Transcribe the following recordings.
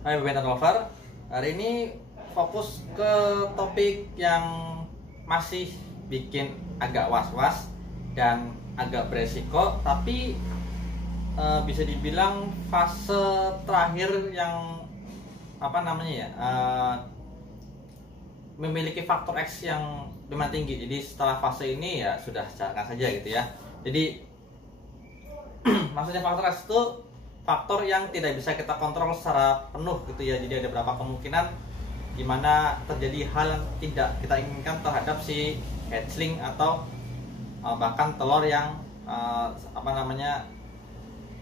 Hai Bebenta Lover, hari ini fokus ke topik yang masih bikin agak was-was dan agak beresiko, tapi bisa dibilang fase terakhir yang memiliki faktor X yang lumayan tinggi. Jadi setelah fase ini ya sudah jalankan saja gitu ya. Jadi maksudnya faktor X itu faktor yang tidak bisa kita kontrol secara penuh gitu ya. Jadi ada beberapa kemungkinan di mana terjadi hal yang tidak kita inginkan terhadap si hatchling atau bahkan telur yang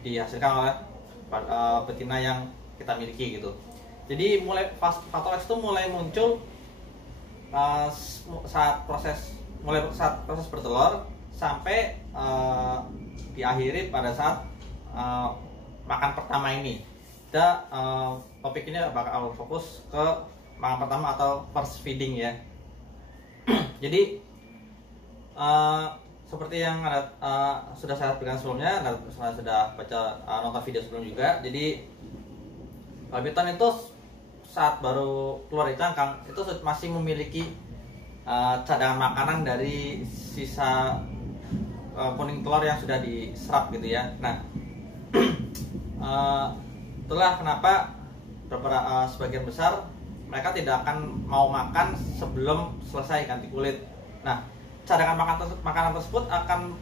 dihasilkan oleh betina yang kita miliki gitu. Jadi faktor X itu mulai muncul saat proses bertelur sampai diakhiri pada saat makan pertama ini. Kita topik ini bakal fokus ke makan pertama atau first feeding ya. Jadi seperti yang sudah saya berikan sebelumnya, saya sudah baca nonton video sebelum juga. Jadi babi ton itu saat baru keluar dari cangkang itu masih memiliki cadangan makanan dari sisa kuning telur yang sudah diserap gitu ya. Nah, itulah kenapa sebagian besar mereka tidak akan mau makan sebelum selesai ganti kulit. Nah, cadangan makanan tersebut akan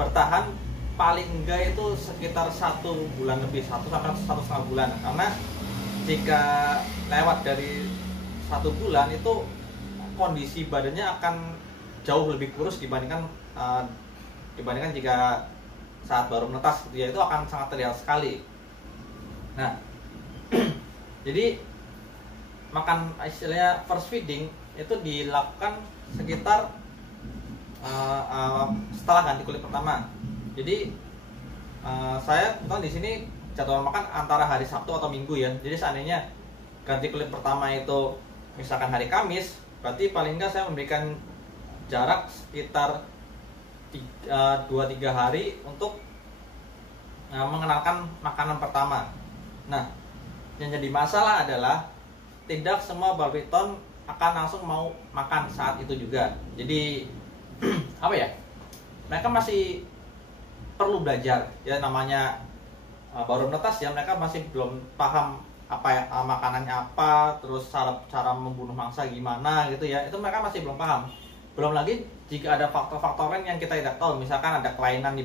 bertahan paling enggak itu sekitar 1 bulan lebih, 1 sampai 1,5 bulan. Karena jika lewat dari 1 bulan itu kondisi badannya akan jauh lebih kurus dibandingkan jika saat baru menetas gitu ya. Itu akan sangat terlihat sekali. Nah, jadi makan istilahnya first feeding itu dilakukan sekitar setelah ganti kulit pertama. Jadi saya di sini jadwal makan antara hari Sabtu atau Minggu ya. Jadi seandainya ganti kulit pertama itu misalkan hari Kamis, berarti paling enggak saya memberikan jarak sekitar 2-3 hari untuk mengenalkan makanan pertama. Nah, yang jadi masalah adalah tidak semua babiton akan langsung mau makan saat itu juga. Jadi mereka masih perlu belajar ya, namanya baru menetas ya, mereka masih belum paham makanannya apa, terus cara membunuh mangsa gimana gitu ya. Itu mereka masih belum paham. Belum lagi jika ada faktor-faktor lain yang kita tidak tahu, misalkan ada kelainan di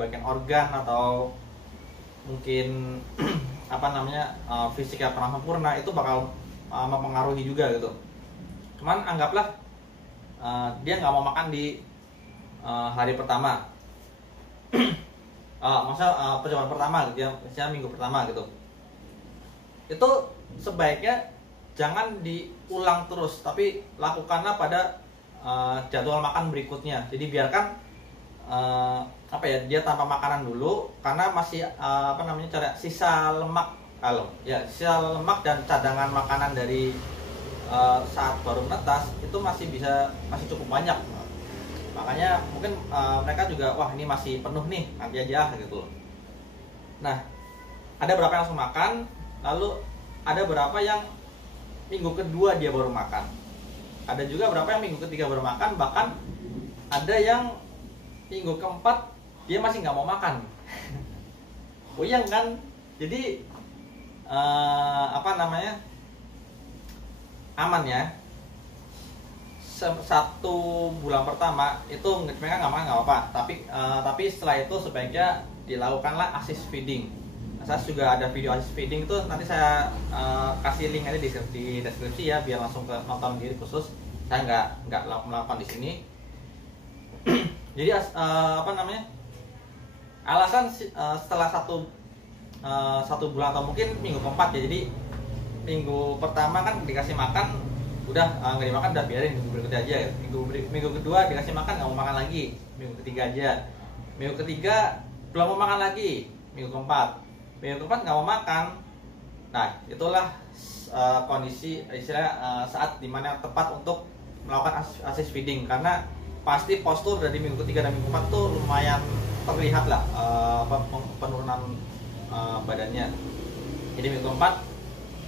bagian organ atau mungkin fisik yang pernah sempurna, itu bakal mempengaruhi juga gitu. Cuman anggaplah dia nggak mau makan di hari pertama, percobaan pertama gitu ya, misalnya minggu pertama gitu. Itu sebaiknya jangan diulang terus, tapi lakukanlah pada jadwal makan berikutnya. Jadi biarkan dia tanpa makanan dulu, karena masih sisa lemak sisa lemak dan cadangan makanan dari saat baru menetas itu masih cukup banyak. Makanya mungkin mereka juga ini masih penuh nih, nanti aja gitu. Nah, ada beberapa yang langsung makan, lalu ada beberapa yang minggu kedua dia baru makan. Ada juga beberapa yang minggu ketiga baru makan, bahkan ada yang minggu keempat dia masih nggak mau makan. Puyeng kan? Jadi aman ya. 1 bulan pertama itu mereka nggak makan nggak apa-apa, tapi setelah itu sebaiknya dilakukanlah assist feeding. Saya juga ada video assist feeding itu, nanti saya kasih link aja di deskripsi ya, biar langsung ke nonton diri khusus. Saya nggak melakukan di sini. Jadi alasan setelah 1 bulan atau mungkin minggu keempat ya. Jadi minggu pertama kan dikasih makan, udah nggak dimakan, udah biarin minggu berikutnya aja. Minggu kedua dikasih makan, nggak mau makan lagi, minggu ketiga aja. Minggu ketiga belum mau makan lagi, minggu keempat nggak mau makan. Nah, itulah kondisi istilah saat dimana tepat untuk melakukan assist feeding, karena pasti postur dari minggu ketiga dan minggu keempat tuh lumayan terlihat lah penurunan badannya. Jadi minggu keempat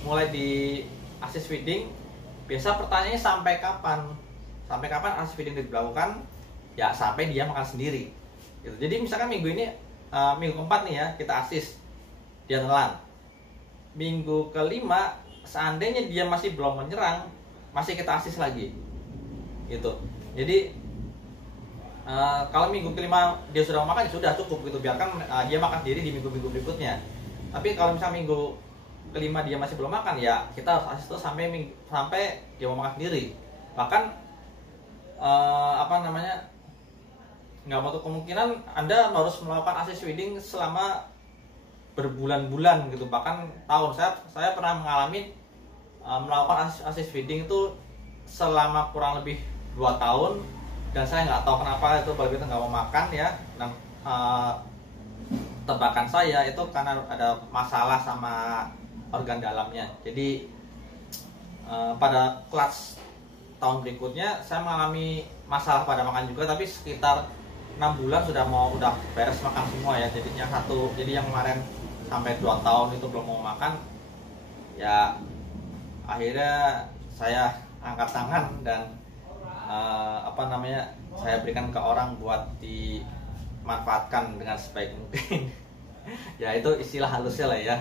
mulai di assist feeding, biasa pertanyaannya sampai kapan? Sampai kapan assist feeding dilakukan? Ya sampai dia makan sendiri. Gitu. Jadi misalkan minggu ini minggu keempat nih ya kita assist, dia telan. Minggu kelima seandainya dia masih belum menyerang, masih kita assist lagi. Gitu. Jadi kalau minggu kelima dia sudah makan, ya sudah cukup gitu, biarkan dia makan sendiri di minggu-minggu berikutnya. Tapi kalau misalnya minggu kelima dia masih belum makan, ya kita harus assist terus sampai dia mau makan sendiri. Bahkan nggak mau tuh kemungkinan Anda harus melakukan assist feeding selama berbulan-bulan gitu, bahkan tahun. Saya pernah mengalami melakukan assist feeding itu selama kurang lebih 2 tahun, dan saya nggak tahu kenapa itu babi itu nggak mau makan ya. Dan tebakan saya itu karena ada masalah sama organ dalamnya. Jadi pada kelas tahun berikutnya saya mengalami masalah pada makan juga, tapi sekitar 6 bulan udah beres makan semua ya. Jadi yang kemarin sampai 2 tahun itu belum mau makan, ya akhirnya saya angkat tangan dan saya berikan ke orang buat dimanfaatkan dengan sebaik mungkin. Ya itu istilah halusnya lah ya.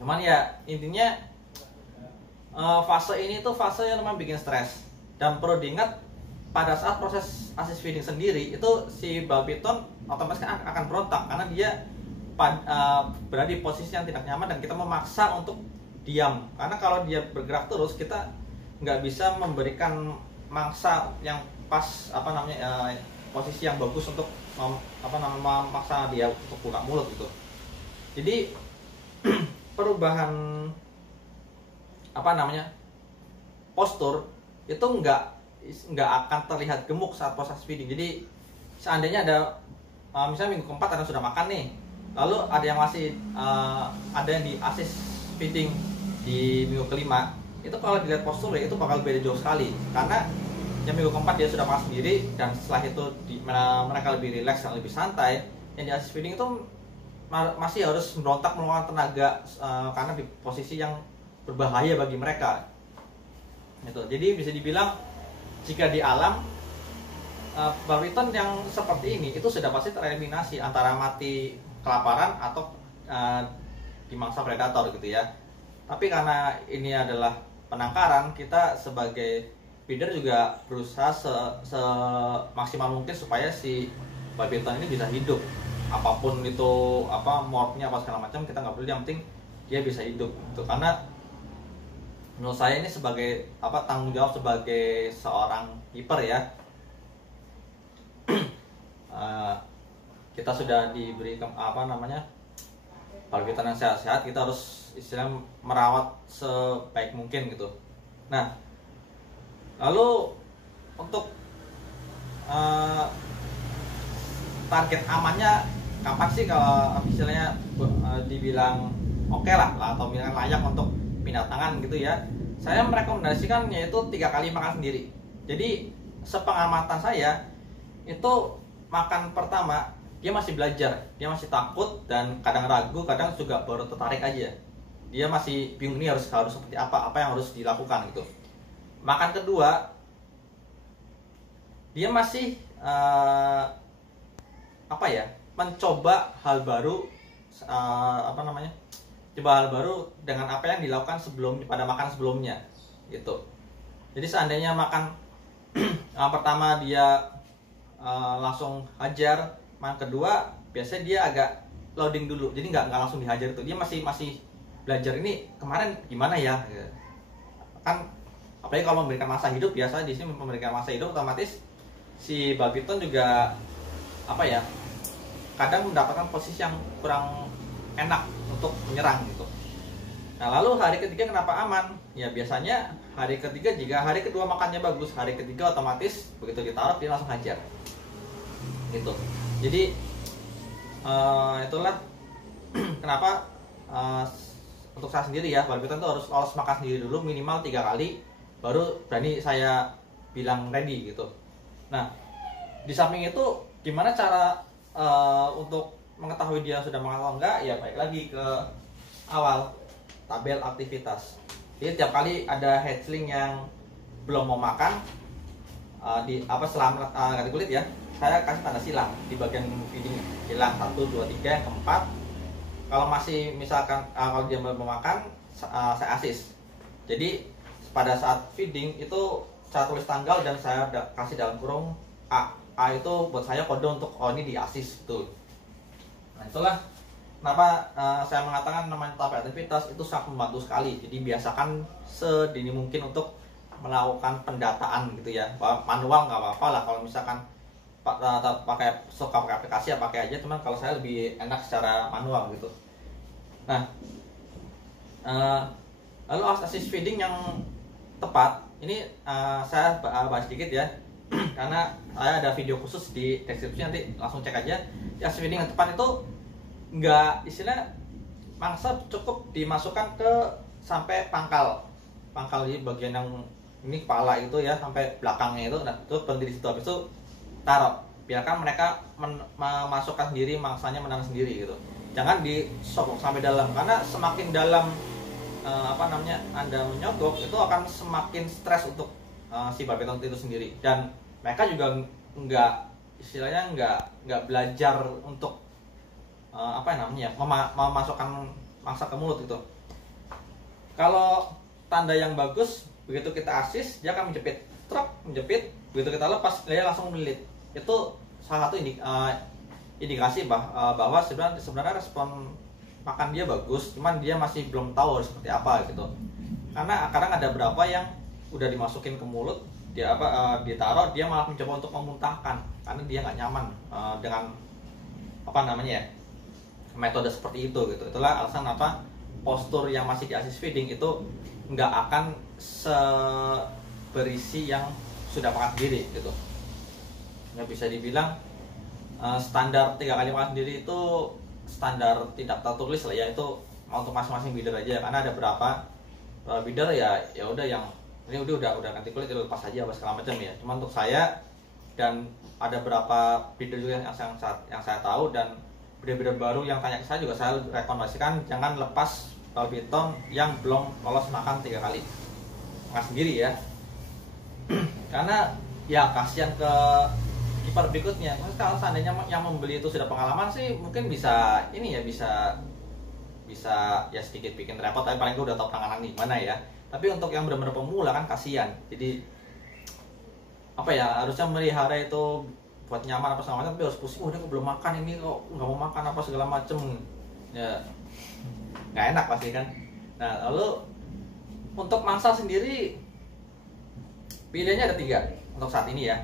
Cuman ya intinya fase ini tuh fase yang memang bikin stres, dan perlu diingat pada saat proses assist feeding sendiri itu si babiton otomatis akan berontak karena dia berada di posisi yang tidak nyaman dan kita memaksa untuk diam. Karena kalau dia bergerak terus kita nggak bisa memberikan mangsa yang pas posisi yang bagus untuk memaksa dia untuk buka mulut gitu. Jadi perubahan postur itu nggak akan terlihat gemuk saat proses feeding. Jadi seandainya ada misalnya minggu keempat Anda sudah makan nih, lalu ada yang masih ada yang di assist feeding di minggu kelima, itu kalau dilihat posturnya itu bakal beda jauh sekali. Karena yang minggu keempat dia sudah makan sendiri, dan setelah itu mereka lebih rileks dan lebih santai. Yang di assist feeding itu masih harus memberontak mengeluarkan tenaga karena di posisi yang berbahaya bagi mereka. Gitu. Jadi bisa dibilang jika di alam babiton yang seperti ini itu sudah pasti tereliminasi antara mati kelaparan atau dimangsa predator gitu ya. Tapi karena ini adalah penangkaran, kita sebagai feeder juga berusaha semaksimal mungkin supaya si babiton ini bisa hidup. Apapun itu morphnya apa segala macam kita nggak peduli, yang penting dia bisa hidup gitu. Karena menurut saya ini sebagai tanggung jawab sebagai seorang keeper ya. Kita sudah diberi babiton yang sehat-sehat, kita harus istilahnya merawat sebaik mungkin gitu. Nah, lalu untuk target amannya kapan sih kalau istilahnya dibilang oke lah atau bilang layak untuk pindah tangan gitu ya? Saya merekomendasikan yaitu 3 kali makan sendiri. Jadi sepengamatan saya itu makan pertama dia masih belajar, dia masih takut dan kadang ragu, kadang juga baru tertarik aja. Dia masih bingung nih harus seperti apa yang harus dilakukan gitu. Makan kedua dia masih mencoba hal baru, coba hal baru dengan apa yang dilakukan pada makan sebelumnya gitu. Jadi seandainya makan yang pertama dia langsung hajar, makan kedua biasanya dia agak loading dulu, jadi nggak langsung dihajar itu. Dia masih belajar ini kemarin gimana ya kan. Apalagi kalau memberikan masa hidup, biasa di sini memberikan masa hidup, otomatis si babiton juga kadang mendapatkan posisi yang kurang enak untuk menyerang gitu. Nah lalu hari ketiga kenapa aman? Ya biasanya hari ketiga, jika hari kedua makannya bagus, hari ketiga otomatis begitu ditaruh dia langsung hajar gitu. Jadi itulah kenapa untuk saya sendiri ya, babiton itu harus lolos makan sendiri dulu minimal 3 kali, baru berani saya bilang ready gitu. Nah di samping itu gimana cara untuk mengetahui dia sudah makan atau enggak? Ya balik lagi ke awal tabel aktivitas. Jadi tiap kali ada hatchling yang belum mau makan, selama ganti kulit ya, saya kasih tanda silang di bagian feeding, silang 1, 2, 3, yang keempat kalau masih misalkan kalau dia belum mau makan, saya asis. Jadi pada saat feeding itu saya tulis tanggal dan saya kasih dalam kurung A. A itu buat saya kode untuk ini di asis itu. Nah itulah kenapa saya mengatakan namanya tabel aktivitas itu sangat membantu sekali. Jadi biasakan sedini mungkin untuk melakukan pendataan gitu ya. Manual nggak apa-apa lah kalau misalkan pakai aplikasi ya pakai aja. Cuman kalau saya lebih enak secara manual gitu. Nah, lalu asis feeding yang tepat ini saya bahas sedikit ya. Karena saya ada video khusus di deskripsi, nanti langsung cek aja. Asis feeding yang tepat itu nggak istilah mangsa cukup dimasukkan ke sampai pangkal di bagian yang ini kepala itu ya, sampai belakangnya itu. Nah itu berdiri situ, habis itu taruh, biarkan mereka memasukkan sendiri, mangsanya menang sendiri gitu. Jangan disogok sampai dalam, karena semakin dalam Anda menyogok itu akan semakin stres untuk si barbiton itu sendiri, dan mereka juga nggak belajar untuk memasukkan mangsa ke mulut gitu. Kalau tanda yang bagus, begitu kita asis dia akan menjepit, begitu kita lepas dia langsung melilit. Itu salah satu indikasi bahwa sebenarnya respon makan dia bagus, cuman dia masih belum tahu seperti apa gitu. Karena kadang ada berapa yang udah dimasukin ke mulut, ditaruh, dia malah mencoba untuk memuntahkan karena dia nggak nyaman dengan metode seperti itu gitu. Itulah alasan postur yang masih di asis feeding itu nggak akan seberisi yang sudah makan sendiri gitu. Ya bisa dibilang standar 3 kali makan sendiri itu standar tidak tertulis lah ya, itu untuk masing-masing breeder aja. Karena ada berapa breeder ya udah yang ini udah ganti kulit itu lepas aja segala macam ya. Cuma untuk saya dan ada berapa breeder juga yang saya tahu, dan breeder baru yang tanya ke saya juga saya rekomendasikan jangan lepas barbiton yang belum lolos makan 3 kali makan sendiri ya. Karena ya kasihan ke keeper berikutnya. Kalau seandainya yang membeli itu sudah pengalaman sih mungkin bisa ya sedikit bikin repot, tapi paling udah tahu penanganan gimana ya. Tapi untuk yang benar-benar pemula kan kasihan. Jadi harusnya melihara itu buat nyaman apa segala macam, tapi harus pusing, dia kok belum makan, ini kok nggak mau makan apa segala macem ya, nggak enak pasti kan. Nah lalu untuk mangsa sendiri pilihannya ada 3 untuk saat ini ya.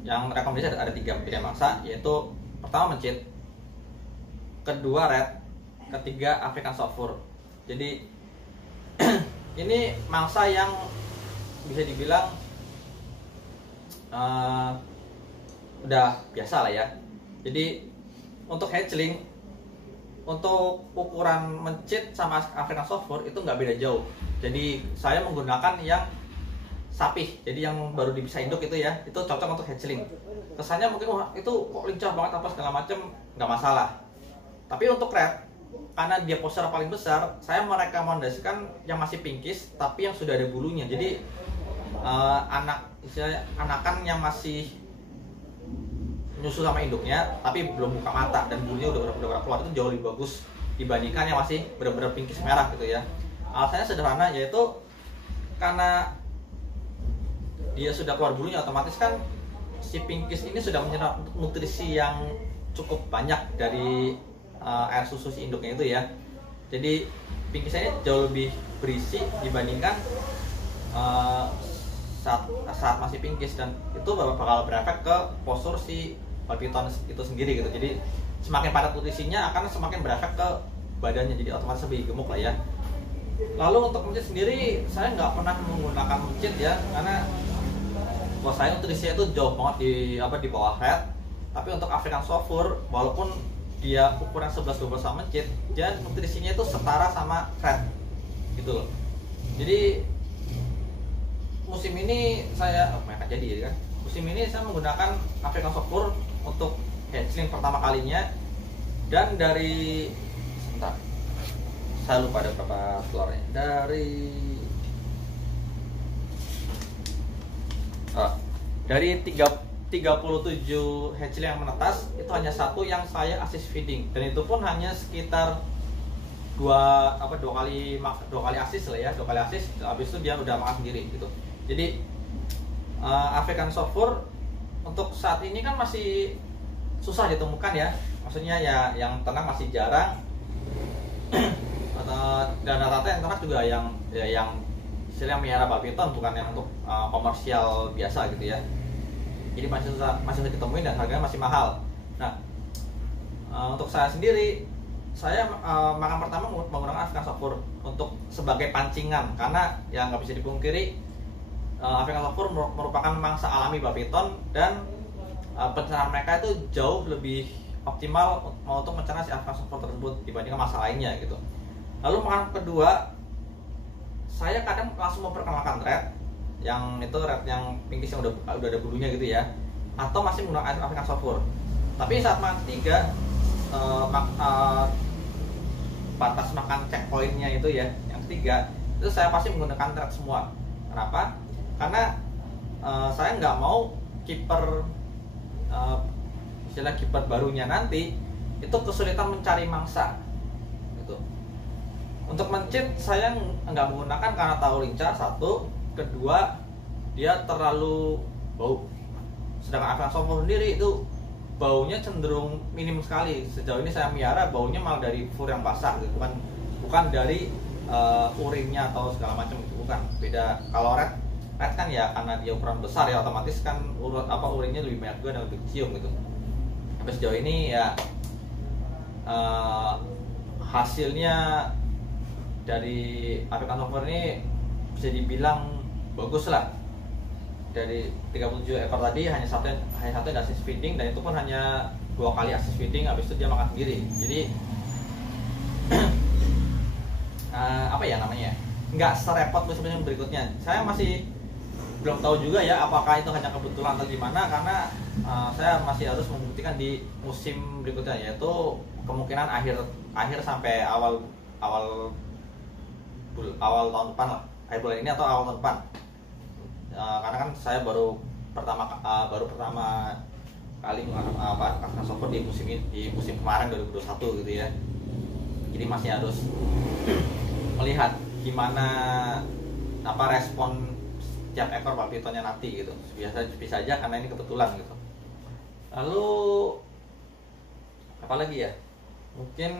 Yang rekomendasi ada 3 pilihan mangsa, yaitu pertama mencit, kedua red, ketiga African Short Fur. Jadi ini mangsa yang bisa dibilang udah biasa lah ya. Jadi untuk hatchling, untuk ukuran mencit sama African Short Fur itu nggak beda jauh. Jadi saya menggunakan yang sapih, jadi yang baru bisa induk itu ya, itu cocok untuk hatchling. Kesannya mungkin itu kok lincah banget apa segala macam, nggak masalah. Tapi untuk red, karena dia postur paling besar, saya merekomendasikan yang masih pinkish tapi yang sudah ada bulunya. Jadi anakan yang masih nyusul sama induknya tapi belum buka mata dan bulunya udah keluar, itu jauh lebih bagus dibandingkan yang masih benar-benar pinkish merah gitu ya. Alasannya sederhana, yaitu karena dia sudah keluar bulunya, otomatis kan si pinkish ini sudah menyerap nutrisi yang cukup banyak dari air susu si induknya itu ya. Jadi pinkish ini jauh lebih berisi dibandingkan saat masih pinkish, dan itu bakal berefek ke postur si barbiton itu sendiri gitu. Jadi semakin padat nutrisinya akan semakin berefek ke badannya, jadi otomatis lebih gemuk lah ya. Lalu untuk mencit sendiri saya nggak pernah menggunakan mencit ya, karena buat saya nutrisinya itu jauh banget di bawah red. Tapi untuk African Short Fur, walaupun dia ukuran 11-12 sama mencit, dia nutrisinya itu setara sama red gitu loh. Jadi musim ini musim ini saya menggunakan African Short Fur untuk hatchling pertama kalinya, dan dari saya lupa ada berapa telurnya. Dari 37 hatchling yang menetas, itu hanya satu yang saya assist feeding, dan itu pun hanya sekitar dua kali assist lah ya, 2 kali assist, habis itu dia udah makan sendiri gitu. Jadi African Short Fur untuk saat ini kan masih susah ditemukan ya, maksudnya ya yang ternak masih jarang, dan rata-rata yang ternak juga yang istilah melihara babi ton, bukan yang untuk komersial biasa gitu ya. Jadi masih susah ditemuin dan harganya masih mahal. Nah, untuk saya sendiri, saya makan pertama menggunakan African Short Fur untuk sebagai pancingan, karena yang nggak bisa dipungkiri African Short Fur merupakan mangsa alami babi ton, dan pencernaan mereka itu jauh lebih optimal untuk mencerna si African Short Fur tersebut dibandingkan mangsa lainnya gitu. Lalu makanan kedua, saya kadang langsung memperkenalkan red, yang itu red yang pinkish yang udah ada bulunya gitu ya, atau masih menggunakan African Short Fur. Tapi saat makan ketiga, batas makan checkpointnya itu ya, yang ketiga itu saya pasti menggunakan red semua. Kenapa? Karena saya nggak mau kiper istilah kiper barunya nanti itu kesulitan mencari mangsa gitu. Untuk mencit saya nggak menggunakan karena tahu lincah, satu, kedua dia terlalu bau. Sedangkan African Short Fur sendiri itu baunya cenderung minim sekali. Sejauh ini saya melihara baunya malah dari fur yang basah gitu, bukan dari urinnya atau segala macam gitu, bukan. Beda kalau red kan ya karena dia ukuran besar ya, otomatis kan urinnya lebih banyak juga dan lebih cium gitu. Tapi sejauh ini ya hasilnya dari African Short Fur ini bisa dibilang bagus lah. Dari 37 ekor tadi hanya satu yang assist feeding, dan itu pun hanya 2 kali assist feeding, habis itu dia makan sendiri. Jadi apa ya namanya, nggak serepot musim berikutnya. Saya masih belum tahu juga ya apakah itu hanya kebetulan atau gimana, karena saya masih harus membuktikan di musim berikutnya, yaitu kemungkinan akhir sampai awal tahun depan lah, akhir bulan ini atau awal tahun depan. Karena kan saya baru pertama kali menggunakan African Short Fur di musim kemarin 2021 gitu ya. Jadi masih harus melihat gimana respon setiap ekor babi tonnya nanti gitu. Bisa aja karena ini kebetulan gitu. Lalu apa lagi ya? Mungkin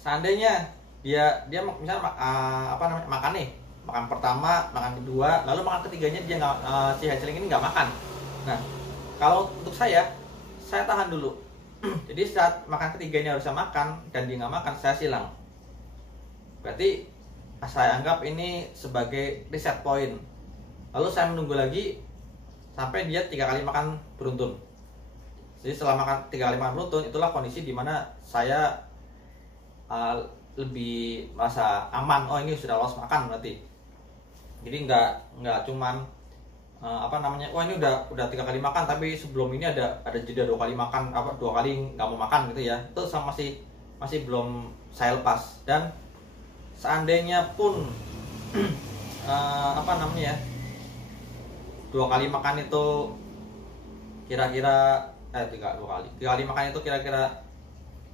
seandainya dia misalnya makan pertama, makan kedua, lalu makan ketiganya dia nggak, si hatchling ini nggak makan. Nah, kalau untuk saya tahan dulu. Jadi saat makan ketiganya harusnya makan dan dia nggak makan, saya silang. Berarti saya anggap ini sebagai reset point. Lalu saya menunggu lagi sampai dia 3 kali makan beruntun. Jadi setelah makan 3 kali makan beruntun, itulah kondisi dimana saya lebih merasa aman. Oh, ini sudah lolos makan berarti. Jadi nggak cuman wah ini udah 3 kali makan, tapi sebelum ini ada jeda 2 kali makan, 2 kali nggak mau makan gitu ya. Itu masih belum saya lepas. Dan seandainya pun 2 kali makan itu kira-kira 3 kali makan itu kira-kira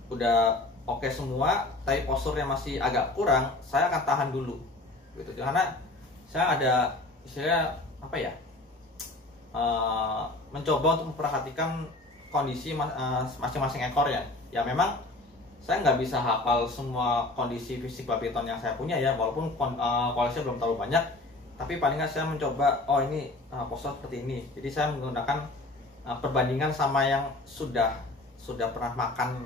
udah oke semua, tapi posturnya masih agak kurang, saya akan tahan dulu gitu. Karena saya ada istilahnya mencoba untuk memperhatikan kondisi masing-masing ekor ya. Ya memang saya nggak bisa hafal semua kondisi fisik babi ton yang saya punya ya, walaupun koleksi belum terlalu banyak, tapi paling nggak saya mencoba, oh ini postur seperti ini. Jadi saya menggunakan perbandingan sama yang sudah pernah makan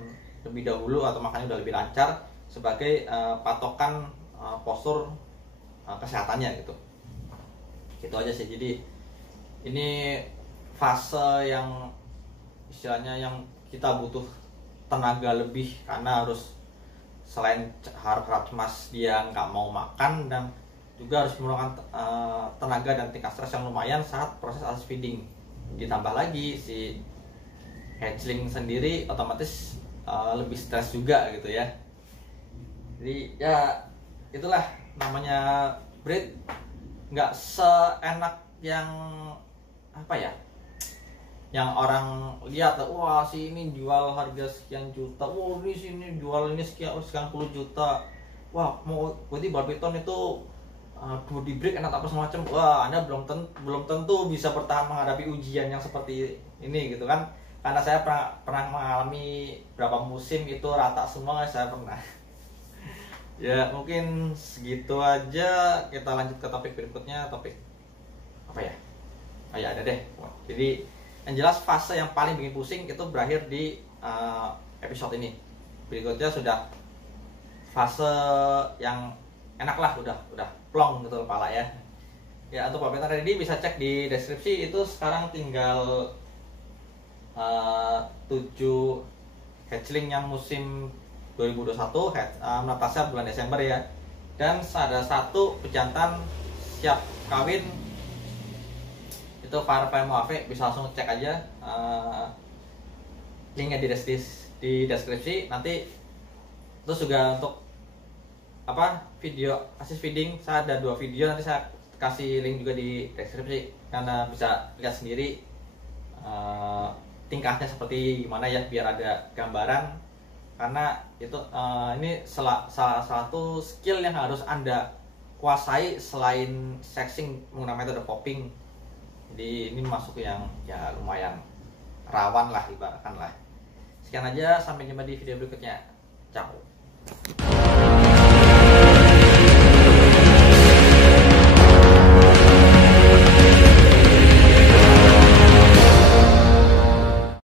lebih dahulu atau makannya udah lebih lancar sebagai patokan postur kesehatannya gitu. Gitu aja sih. Jadi ini fase yang istilahnya yang kita butuh tenaga lebih, karena harus selain harap cemas dia nggak mau makan, dan juga harus menggunakan tenaga dan tingkat stres yang lumayan saat proses assist feeding. Ditambah lagi si hatchling sendiri otomatis lebih stres juga gitu ya. Jadi ya itulah namanya breed, nggak seenak yang apa ya, yang orang lihat, wah si ini jual harga sekian juta, wah ini sini jual ini sekian puluh juta, wah mau berarti Barbiton itu body break enak apa semacam. Wah, Anda belum tentu bisa bertahan menghadapi ujian yang seperti ini gitu kan. Karena saya pernah mengalami berapa musim itu rata semua, saya pernah. Ya mungkin segitu aja, kita lanjut ke topik berikutnya. Topik apa ya? Oh ya ada deh. Jadi yang jelas fase yang paling bikin pusing itu berakhir di episode ini. Berikutnya sudah fase yang enak lah, udah plong gitu kepala ya. Ya untuk Barbiton ready bisa cek di deskripsi, itu sekarang tinggal 7 hatchling yang musim 2021, menetasnya bulan Desember ya. Dan ada 1 pejantan siap kawin, itu Firefly Moave, bisa langsung cek aja linknya di deskripsi. Nanti terus juga untuk video hasil feeding, saya ada 2 video, nanti saya kasih link juga di deskripsi, karena bisa lihat sendiri tingkahnya seperti gimana ya, biar ada gambaran. Karena itu ini salah satu skill yang harus Anda kuasai selain sexing menggunakan metode popping. Jadi ini masuk yang ya lumayan rawan lah, ibaratkan lah. Sekian aja, sampai jumpa di video berikutnya. Ciao.